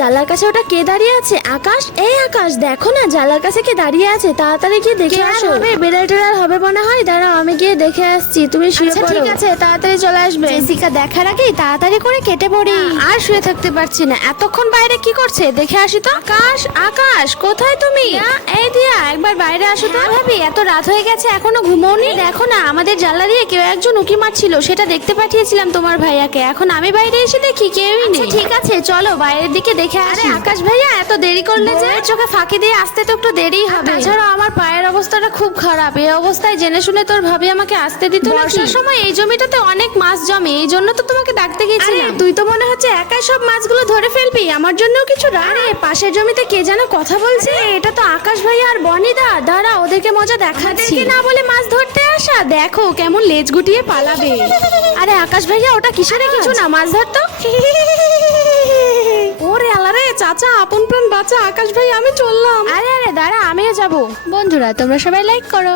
জানলার কাছে ওটা কে দাঁড়িয়ে আছে? আকাশ, এই আকাশ, দেখো না জানলার কাছে কে দাঁড়িয়ে আছে, তাড়াতাড়ি গিয়ে দেখে আসো। বেড়াল টেড়াল হবে মনে হয়, দাঁড়াও আমি গিয়ে দেখে আসছি, তুমি শুয়ে পড়ো। ঠিক আছে, তাড়াতাড়ি চলে আসবে। জেসিকা দেখার আগেই তাড়াতাড়ি করে কেটে পড়ি। আর শুয়ে থাকতে পারছি না, এতক্ষণ বাইরে কি করছে দেখে আসি তো। আকাশ, আকাশ, কোথায় তুমি? এই দিয়া, একবার বাইরে আসো তো। ভাবি, এত রাত হয়ে গেছে এখনো ঘুমোওনি? দেখো না, আমাদের জানলা দিয়ে কেউ একজন উকি মারছিল, সেটা দেখতে পাঠিয়েছিলাম তোমার ভাইয়াকে। এখন আমি বাইরে এসে দেখি কেউই নেই। ঠিক আছে, চলো বাইরের দিকে দেখে আসি। আকাশ ভাইয়া, এত দেরি করলে যে? চোখে ফাঁকি দিয়ে আসতে তো একটু দেরি হবে। তাছাড়া আমার পায়ের অবস্থাটা খুব খারাপ, এই অবস্থায় জেনে শুনে তোর ভাবি আমাকে আসতে দিত না। বর্ষার সময় এই জমিটাতে অনেক মাছ জমে, এই জন্য তো তোমাকে ডাকতে গেছিলাম। তুই তো মনে হচ্ছে একাই সব মাছগুলো ধরে ফেলবি, আমার জন্যও কিছু রাখ। আরে পাশের জমিতে কে যেন কথা বলছে, এটা তো আকাশ ভাইয়া আর বনিদা। দাঁড়া, ওদেরকে মজা দেখাচ্ছি। না বলে মাছ ধরতে আসা, দেখো কেমন লেজ গুটিয়ে পালাবে। আরে আকাশ ভাইয়া, ওটা কিসের? কিছু না, মাছ ধরতো। ওরে আলারে, চাচা আপন প্রাণ বাঁচা। আকাশ ভাই, আমি চললাম। আরে আরে দাঁড়া, আমিও যাবো। বন্ধুরা, তোমরা সবাই লাইক করো।